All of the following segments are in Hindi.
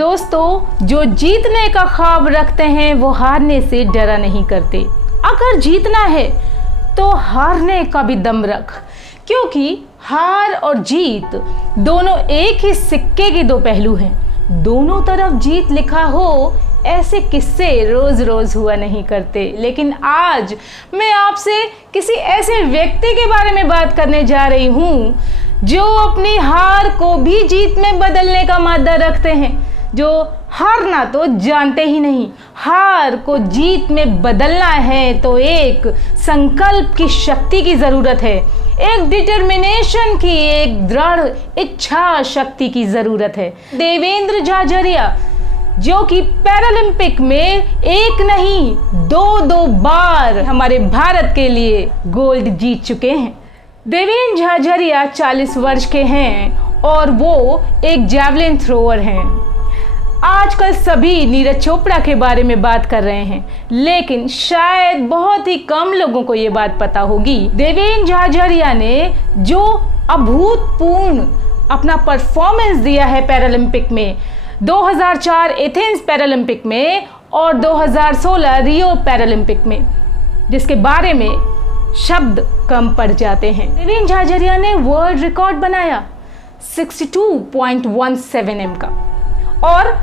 दोस्तों, जो जीतने का ख्वाब रखते हैं वो हारने से डरा नहीं करते। अगर जीतना है तो हारने का भी दम रख, क्योंकि हार और जीत दोनों एक ही सिक्के के दो पहलू हैं। दोनों तरफ जीत लिखा हो, ऐसे किस्से रोज रोज हुआ नहीं करते। लेकिन आज मैं आपसे किसी ऐसे व्यक्ति के बारे में बात करने जा रही हूँ जो अपनी हार को भी जीत में बदलने का मादा रखते हैं, जो हारना तो जानते ही नहीं। हार को जीत में बदलना है तो एक संकल्प की शक्ति की ज़रूरत है, एक डिटर्मिनेशन की, एक दृढ़ इच्छा शक्ति की ज़रूरत है। देवेंद्र झाझरिया, जो कि पैरालंपिक में एक नहीं दो बार हमारे भारत के लिए गोल्ड जीत चुके हैं। देवेंद्र झाझरिया 40 वर्ष के हैं और वो एक जैवलिन थ्रोअर हैं। आजकल सभी नीरज चोपड़ा के बारे में बात कर रहे हैं, लेकिन शायद बहुत ही कम लोगों को ये बात पता होगी। देवेंद्र झाझरिया ने जो अभूतपूर्व अपना परफॉर्मेंस दिया है पैरालंपिक में, 2004 एथेंस पैरालंपिक में और 2016 रियो पैरालंपिक में, जिसके बारे में शब्द कम पड़ जाते हैं। देवेंद्र झाझरिया ने वर्ल्ड रिकॉर्ड बनाया 62.17 m का। और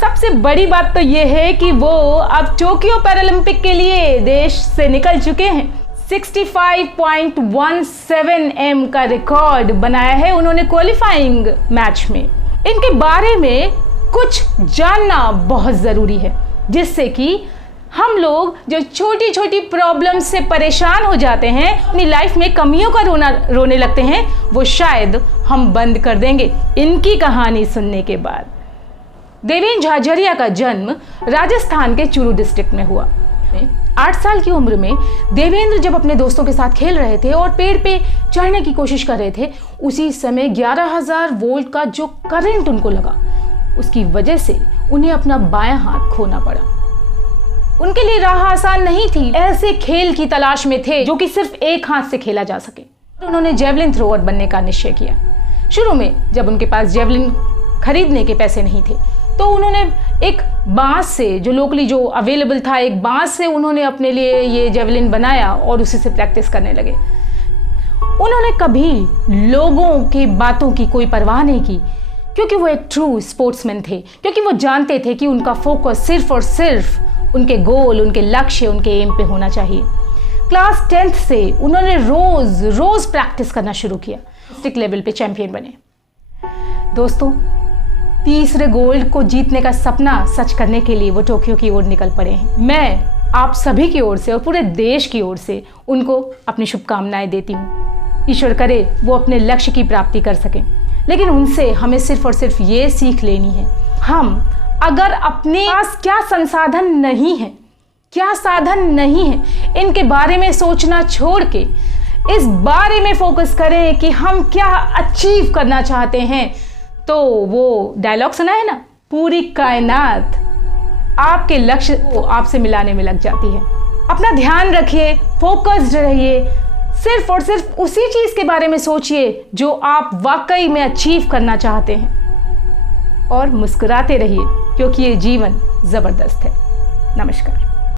सबसे बड़ी बात तो ये है कि वो अब टोक्यो पैरालंपिक के लिए देश से निकल चुके हैं। 65.17 m का रिकॉर्ड बनाया है उन्होंने क्वालिफाइंग मैच में। इनके बारे में कुछ जानना बहुत ज़रूरी है, जिससे कि हम लोग जो छोटी छोटी प्रॉब्लम से परेशान हो जाते हैं, अपनी लाइफ में कमियों का रोने लगते हैं, वो शायद हम बंद कर देंगे इनकी कहानी सुनने के बाद। देवेंद्र झाझरिया का जन्म राजस्थान के चूरू डिस्ट्रिक्ट में हुआ। 8 साल की उम्र में देवेंद्र जब अपने दोस्तों के साथ खेल रहे थे और पेड़ पे चढ़ने की कोशिश कर रहे थे, उसी समय 11,000 वोल्ट का जो करंट उनको लगा, उसकी वजह से उन्हें अपना बायां हाथ खोना पड़ा। उनके लिए राह आसान नहीं थी, ऐसे खेल की तलाश में थे जो कि सिर्फ एक हाथ से खेला जा सके। उन्होंने जेवलिन थ्रोअर बनने का निश्चय किया। शुरू में जब उनके पास जेवलिन खरीदने के पैसे नहीं थे, तो उन्होंने एक बांस से, जो लोकली जो अवेलेबल था, एक बांस से उन्होंने अपने लिए ये जेवलिन बनाया और उसी से प्रैक्टिस करने लगे। उन्होंने कभी लोगों की बातों की कोई परवाह नहीं की, क्योंकि वो एक ट्रू स्पोर्ट्समैन थे, क्योंकि वो जानते थे कि उनका फोकस सिर्फ और सिर्फ उनके गोल, उनके लक्ष्य, उनके एम पे होना चाहिए। क्लास 10th से उन्होंने रोज प्रैक्टिस करना शुरू किया। डिस्ट्रिक्ट लेवल पे चैंपियन बने। दोस्तों, तीसरे गोल्ड को जीतने का सपना सच करने के लिए वो टोक्यो की ओर निकल पड़े हैं। मैं आप सभी की ओर से और पूरे देश की ओर से उनको अपनी शुभकामनाएं देती हूँ। ईश्वर करे वो अपने लक्ष्य की प्राप्ति कर सकें, लेकिन उनसे हमें सिर्फ और सिर्फ ये सीख लेनी है, हम अगर अपने पास क्या संसाधन नहीं है, क्या साधन नहीं है, इनके बारे में सोचना छोड़ के इस बारे में फोकस करें कि हम क्या अचीव करना चाहते हैं, तो वो डायलॉग सुना है ना, पूरी कायनात आपके लक्ष्य को आपसे मिलाने में लग जाती है। अपना ध्यान रखिए, फोकस्ड रहिए, सिर्फ और सिर्फ उसी चीज के बारे में सोचिए जो आप वाकई में अचीव करना चाहते हैं, और मुस्कुराते रहिए, क्योंकि ये जीवन जबरदस्त है। नमस्कार।